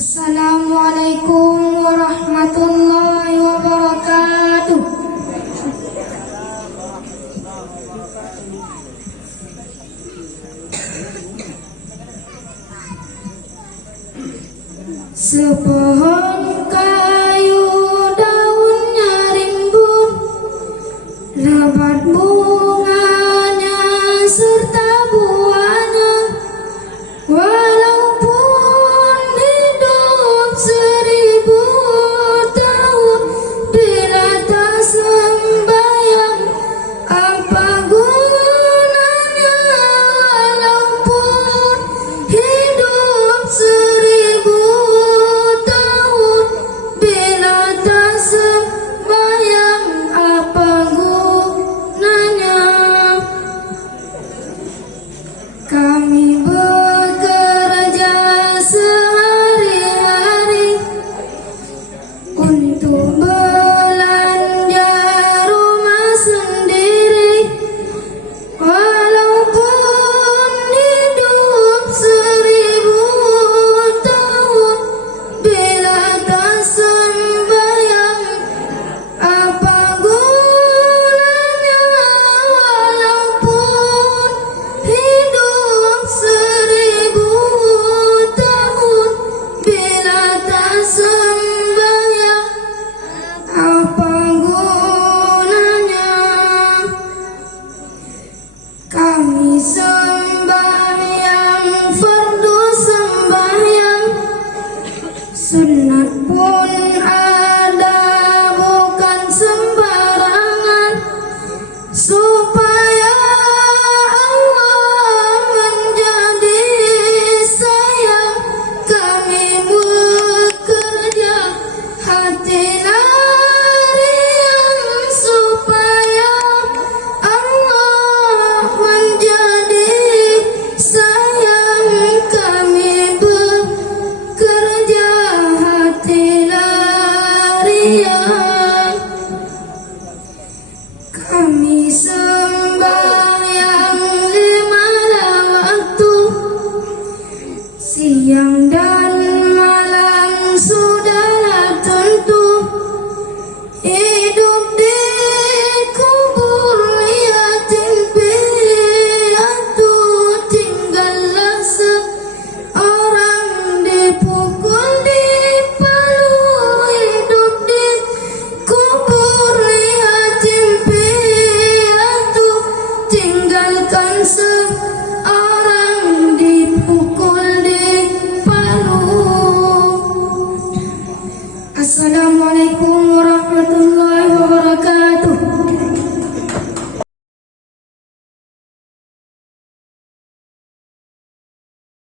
Assalamualaikum warahmatullahi wabarakatuh. Sepohon kayu daunnya rimbun, lebat bunganya serta buahnya. Walaupun hidup 1000 tahun, bila tak sembahyang apa gunanya? Walaupun hidup 1000 tahun, bila tak sembahyang apa gunanya? Kami bekerja sehari-hari untuk belanja rumah sendiri. Walaupun hidup 1000 tahun, bila tak sembahyang apa gunanya? Walaupun hidup 1000 tahun, bila tak sembahyang apa gunanya? Kami sembahyang fardu, sembahyang sunat pun ada, bukan sembarangan, supaya Allah menjadi sayang. Kami bekerja hati larian, supaya Allah menjadi sayang. Kami bekerja hati larian. Kami sembahyang 5 waktu, siang dan malam sudahlah tentu. Hidup di kubur yatim piatu, tinggallah seorang dipukul di palu. Hidup di kubur yatim piatu, tinggalkan seorang dipukul di palu. Assalamualaikum warahmatullahi